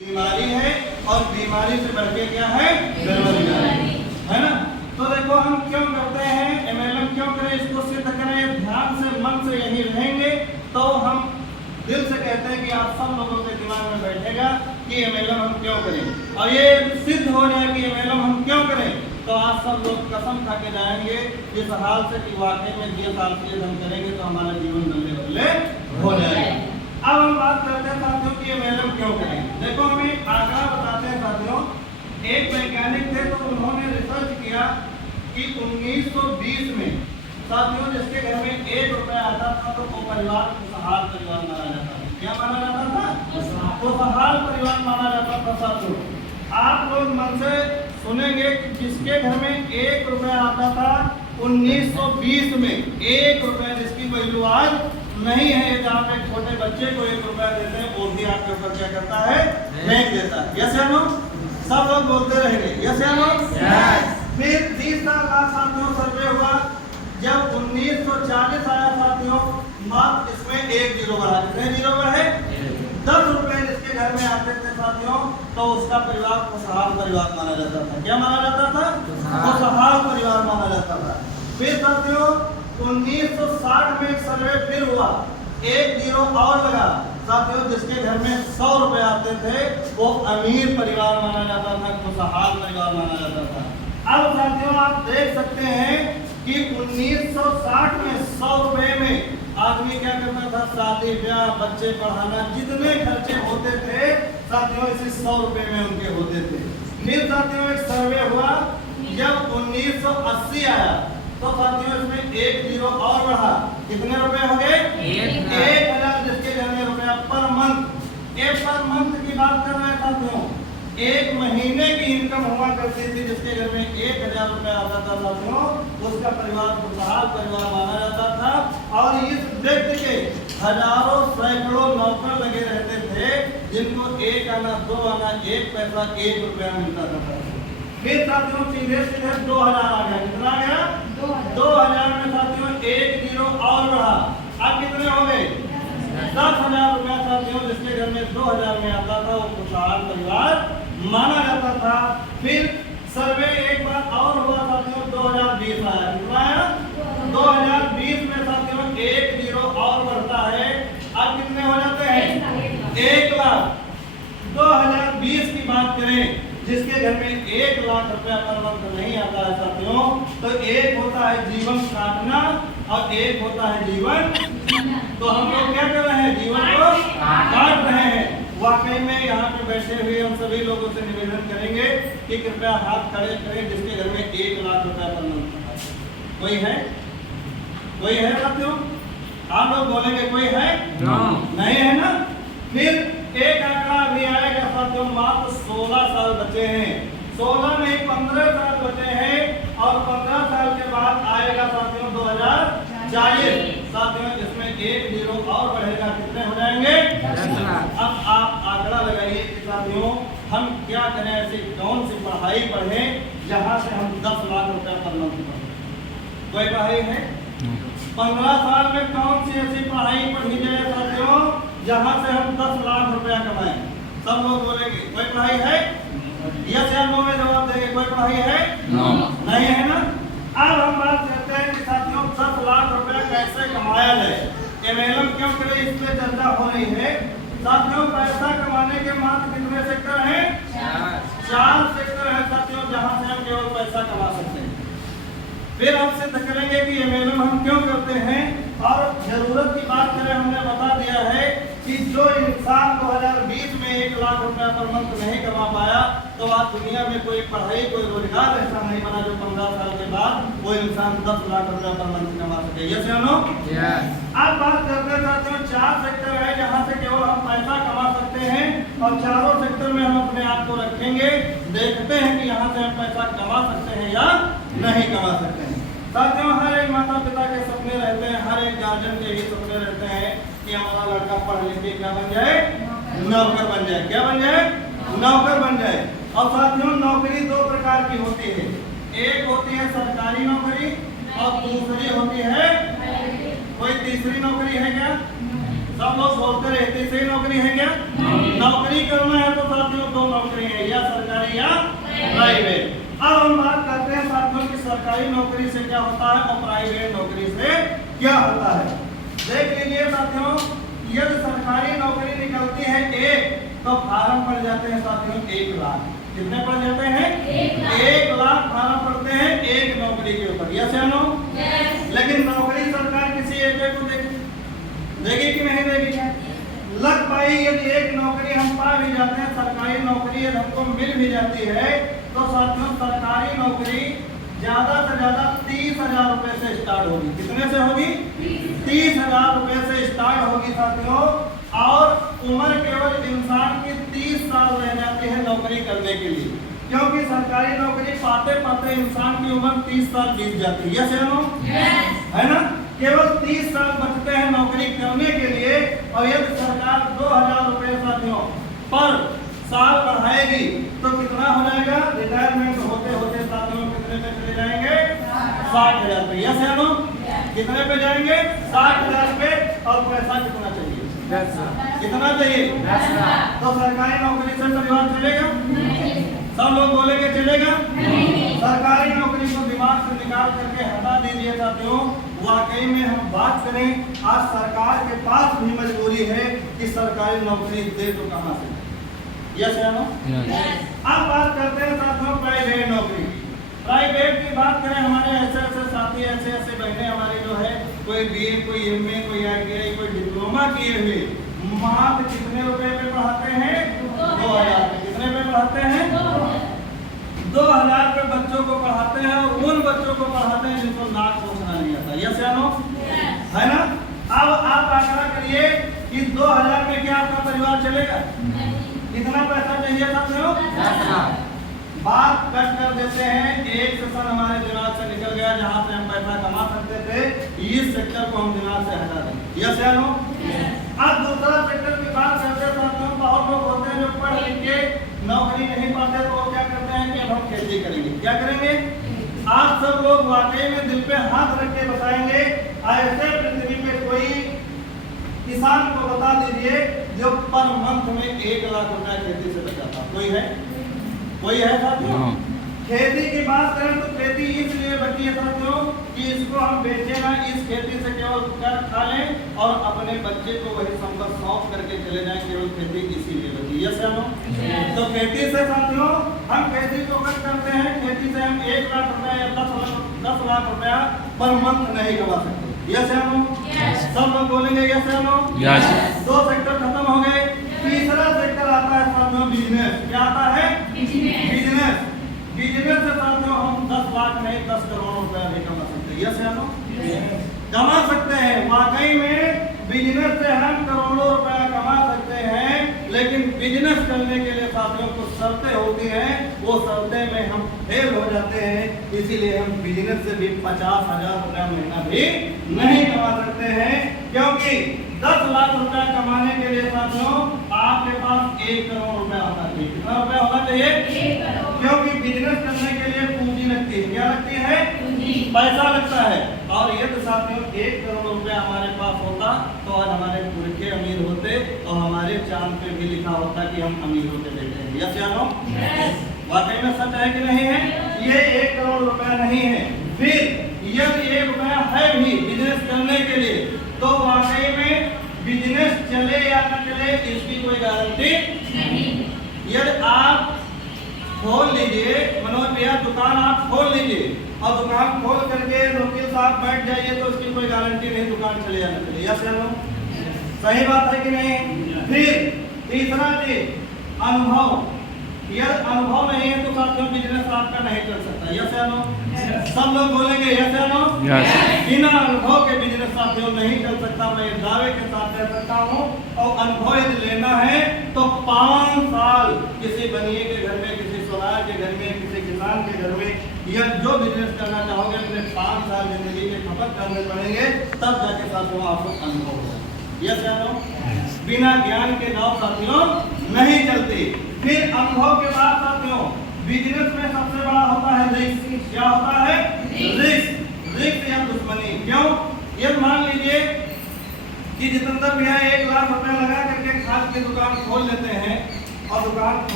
बीमारी है और बीमारी से बढ़ के क्या है, बेरोजगारी है ना। तो देखो हम क्यों करते हैं, एमएलएम क्यों करें, इसको सिद्ध करें, ध्यान से मन से यही रहेंगे तो हम दिल से कहते हैं कि आप सब लोगों के दिमाग में बैठेगा कि एमएलएम हम क्यों करें, और ये सिद्ध हो जाए कि एमएलएम हम क्यों करें, तो आप सब लोग कसम खा के जाएंगे इस हाल से कि वाकई में 10 साल से हम करेंगे तो हमारा जीवन बल्ले बल्ले हो जाएगा। अब हम बात करते हैं साथियों कि एमएलएम क्यों करें। देखो हम एक आंकड़ा बताते हैं साथियों, एक वैज्ञानिक थे तो उन्होंने रिसर्च किया कि 1920 में साथियों जिसके घर में 1 रुपया आता था तो वो परिवार खुशहाल परिवार माना जाता था। क्या माना जाता था? खुशहाल परिवार माना जाता था। साथियों आप लोग मन से सुनेंगे कि जिसके घर में 1 रुपया आता था 1920 में, 1 रुपया जिसकी वैल्यू आज नहीं है, जहाँ पे छोटे बच्चे को 1 रुपया देते हैं वो भी आपके ऊपर क्या करता है, फेंक देता है। यस या नो? सब लोग बोलते रहेंगे यस या नो? फिर 30 साल बाद साथियों सर्वे हुआ, जब 1940 आया साथियों, मात्र इसमें 1 जीरो बढ़ा। कितने जीरो बढ़े? 10 रुपए जिसके घर में आते थे साथियों तो उसका परिवार खुशहाल परिवार माना जाता था। क्या माना जाता था? खुशहाल परिवार माना जाता था। फिर साथियों 1960 में एक सर्वे फिर हुआ, 1 जीरो और लगा साथियों, जिसके घर में 100 रुपए आते थे वो अमीर परिवार माना जाता था, खुशहाल परिवार माना जाता था। अब साथियों आप देख सकते हैं कि 1960 में 100 रुपए में आदमी क्या करता था, शादी ब्याह बच्चे पढ़ाना जितने खर्चे होते थे साथियों इसी 100 रुपए में उनके होते थे। फिर साथियों एक सर्वे हुआ, जब 1980 आया तो साथियों इसमें 1 जीरो और बढ़ा। कितने रुपए हो गए? 1000 जिसके घर में रुपया पर मंथ। एक पर मंथ की बात कर रहे हैं साथियों, 1 महीने की इनकम हुआ करती थी जिसके घर में 1000 रुपया आता था साथियों, उसका परिवार खुशहाल परिवार माना जाता था। और इस व्यक्ति के हजारों सैकड़ों नौकर लगे रहते थे जिनको 1 आना 2 आना 1 पैसा 1 रुपया मिलता था। फिर साथियों सीधे सीधे 2000 आ गया। कितना आ गया? 2000 में साथियों 1 जीरो और बढ़ा। अब कितने हो गए? 10,000 रुपया साथियों जिसके घर में 2000 में आता था वो खुशहाल परिवार माना जाता था। फिर सर्वे एक बार और हुआ साथियों, 2020 आया। कितना आया? 2020 में साथियों 1 जीरो और बढ़ता है। अब कितने हो जाते हैं? 1 लाख। 2020 की बात करें जिसके घर में 1 लाख रुपया पर मंथ नहीं आता है साथियों, तो एक होता है जीवन काटना और एक होता है जीवन। तो हम लोग क्या कर रहे हैं? जीवन को काट रहे हैं। वाकई में यहाँ पे बैठे हुए हम सभी लोगों से निवेदन करेंगे कि कृपया हाथ खड़े करें जिसके घर में 1 लाख रुपया पर मंथ। कोई है? कोई है साथियों? आप लोग बोलेंगे कोई है? नहीं है ना? फिर एक आंकड़ा अभी आएगा साथियों, मात्र 16 साल बचे हैं। 16 नहीं 15 साल बचे हैं और 15 साल के बाद आएगा साथियों 2040 साथियों, इसमें 1 जीरो और बढ़ेगा। कितने हो जाएंगे? 10 लाख। अब आप आंकड़ा लगाइए कि साथियों हम क्या करें, ऐसी कौन सी पढ़ाई पढ़ें जहां से हम 10 लाख रुपया पर मंथ पढ़ें। कोई पढ़ाई है? 15 साल में कौन सी ऐसी पढ़ाई पढ़ी जाए साथियों जहां से हम 10 लाख रुपया कमाएं? सब लोग बोलेंगे कोई पढ़ाई है? यस या नो में जवाब देंगे। कोई पढ़ाई है? नहीं है ना? अब हम बात करते हैं कि साथियों 10 लाख रुपया कैसे कमाया जाए, एमएलएम क्यों करें, इस पे चर्चा हो रही है साथियों। पैसा कमाने के मात्र कितने सेक्टर हैं? 4 सेक्टर है साथियों जहां से हम केवल पैसा कमा सकते हैं। फिर हम सिद्ध करेंगे कि एमएलएम हम क्यों करते हैं, और जरूरत की बात करें हमने बता दिया है कि जो इंसान 2020 में 1 लाख रुपया पर मंथ नहीं कमा पाया तो आज दुनिया में कोई पढ़ाई कोई रोजगार ऐसा नहीं बना जो 15 साल के बाद वो इंसान 10 लाख रुपया पर मंथ कमा सके। यस या नो? अब बात करते हैं साथियों 4 सेक्टर है जहाँ से केवल हम पैसा कमा सकते हैं, और चारों सेक्टर में हम अपने आप को रखेंगे, देखते हैं कि यहाँ से हम पैसा कमा सकते हैं या नहीं कमा सकते हैं। साथियों हर एक माता पिता के सपने रहते हैं, हर एक गार्जियन के ही सपने रहते हैं कि हमारा लड़का पढ़ लिख के क्या बन जाए? नौकर बन जाए। क्या बन जाए? नौकर बन जाए। और साथियों नौकरी 2 प्रकार की होती है, एक होती है सरकारी नौकरी और दूसरी होती है कोई तीसरी नौकरी है क्या? सब लोग बोलते रहे तीसरी नौकरी है क्या? नौकरी करना है तो साथियों या प्राइवेट। अब हम बात करते हैं साथियों की सरकारी नौकरी से क्या होता है और प्राइवेट नौकरी से क्या होता है। देख लीजिए साथियों, यदि सरकारी नौकरी निकलती है एक, तो फार्म पड़ जाते हैं साथियों 1 लाख। कितने पड़ जाते हैं? 1 लाख फार्म पड़ते हैं एक नौकरी के ऊपर। यस या नो? लेकिन नौकरी सरकार किसी एक को देगी कि नहीं देगी? लग पाई यदि एक नौकरी हम पा भी जाते हैं, सरकारी नौकरी यदि हमको मिल भी जाती है, तो साथियों सरकारी नौकरी ज्यादा से ज्यादा 30,000 रुपए से स्टार्ट होगी। कितने से होगी? 30,000 रुपए से स्टार्ट होगी साथियों। और उम्र केवल इंसान की 30 साल रह जाती है नौकरी करने के लिए, क्योंकि सरकारी नौकरी पाते पाते इंसान की उम्र 30 साल बीत जाती है। यस या नो? है ना? केवल 30 साल बचते हैं नौकरी करने के लिए। और यदि सरकार 2,000 रुपए साथियों पर साल बढ़ाएगी तो कितना हो जाएगा? रिटायरमेंट होते होते साथियों कितने पे चले जाएंगे? 60,000 पे। यस या नो? कितने पे जाएंगे? 60,000 पे। और पैसा कितना चाहिए? कितना चाहिए? तो सरकारी नौकरी से परिवार चलेगा? सब लोग बोलेंगे चलेगा? सरकारी नौकरी को दिमाग से निकाल करके हटा दीजिए साथियों। वाकई में हम बात करें, आज सरकार के पास भी मजबूरी है कि सरकारी नौकरी दे तो कहां से? यस या नो? अब बात करते हैं साथियों प्राइवेट नौकरी। प्राइवेट की बात करें, हमारे ऐसे ऐसे साथी, ऐसे ऐसे बहने हमारे जो है, कोई BA, कोई MA, कोई ITI, कोई डिप्लोमा किए हुए, मात्र कितने रुपए पे पढ़ाते हैं? 2,000 पे। कितने पे पढ़ाते हैं? 2,000 पे बच्चों को पढ़ाते हैं। और उन बच्चों को पढ़ाते हैं जिनको नाक सोचना नहीं आता। यस या नो? है ना? अब आप आंकड़ा करिए कि 2,000 में क्या आपका परिवार चलेगा? कितना पैसा चाहिए साथियों? बात कट कर देते हैं। एक सेशन हमारे दिमाग से निकल गया जहां से हम पैसा कमा सकते थे, इस सेक्टर को हम दिमाग से हटा दें। यस या नो? अब दूसरा सेक्टर की बात करते हैं साथियों। बहुत लोग होते हैं जो पढ़ लिख के नौकरी नहीं पाते, तो वो क्या करते हैं कि अब हम खेती करेंगे। क्या करेंगे? आप सब लोग वाकई में दिल पे हाथ रख के बताएंगे, ऐसे पृथ्वी पे कोई किसान को बता दीजिए जो पर मंथ में 1 लाख रुपया खेती से बचाता? कोई है? कोई है साथियों? खेती की बात करें तो खेती इसलिए बची है साथियों कि इसको हम बेचे ना, इस खेती से केवल कर खा लें और अपने बच्चे को वही संपत्ति सौंप करके चले जाएं। केवल खेती इसीलिए बची। यस या नो? तो खेती से साथियों हम खेती को कट करते हैं। खेती से हम 1 लाख रुपया या 10 लाख रुपया पर मंथ नहीं कमा सकते। यस या नो? सब लोग बोलेंगे यस या नो? 2 सेक्टर खत्म हो गए। तीसरा सेक्टर आता है साथियों बिजनेस। क्या आता है? बिजनेस। बिजनेस से साथियों हम 10 लाख नहीं 10 करोड़ रुपया भी कमा सकते हैं। यस या नो? कमा सकते हैं। वाकई में बिजनेस से हम करोड़ों रुपया कमा सकते हैं, लेकिन बिजनेस करने के लिए साथियों कुछ शर्तें होती हैं। वो शर्तें में हम फेल हो जाते हैं, इसीलिए हम बिजनेस से भी 50,000 रुपया महीना भी नहीं कमा सकते हैं। क्योंकि 10 लाख रुपया कमाने के लिए साथियों आपके पास 1 करोड़ रुपया होना चाहिए। कितना रुपया होना चाहिए? 1 करोड़। क्योंकि बिजनेस करने के लिए पूंजी लगती है। क्या लगती है? पैसा लगता है। और यदि साथियों 1 करोड़ रुपया हमारे पास होता तो आज हमारे पुरखे अमीर होते और हमारे चांद पे भी लिखा होता कि हम अमीरों के बेटे हैं। यस या नो? वाकई में सच है कि नहीं है? ये 1 करोड़ रुपया नहीं है। फिर यदि 1 रुपया है भी बिजनेस करने के लिए, तो वाकई में बिजनेस चले या न चले इसकी कोई गारंटी नहीं। यदि आप खोल लीजिए, मनोज भैया दुकान आप खोल लीजिए और दुकान खोल करके वकील साहब बैठ जाइए, तो उसकी कोई गारंटी नहीं दुकान चले या न चले। यस या नो? सही बात है कि नहीं? फिर तीसरा चीज अनुभव। यदि अनुभव नहीं है तो साथियों बिजनेस आपका नहीं चल सकता। यस या नो? सब लोग बोलेंगे यस या नो? बिना अनुभव के बिजनेस साथियों नहीं चल सकता। मैं दावे के साथ कह सकता हूँ। और अनुभव यदि लेना है तो 5 साल किसी बनिए के घर में, किसी सोनार के घर में, किसी किसान के घर में, या जो बिजनेस करना चाहोगे अपने 5 साल जिंदगी के खपत करने पड़ेंगे, तब जाके साथियों आपको अनुभव होगा। यस या नो? बिना ज्ञान के नाव साथियों नहीं चलती। फिर अनुभव के बाद साथियों बिजनेस में सबसे बड़ा होता है रिस्क। क्या होता है? रिस्क। रिस्क या दुश्मनी। क्यों? ये मान लीजिए कि जितेंद्र भैया 1 लाख रुपया लगा करके खाद की दुकान खोल लेते हैं और दुकान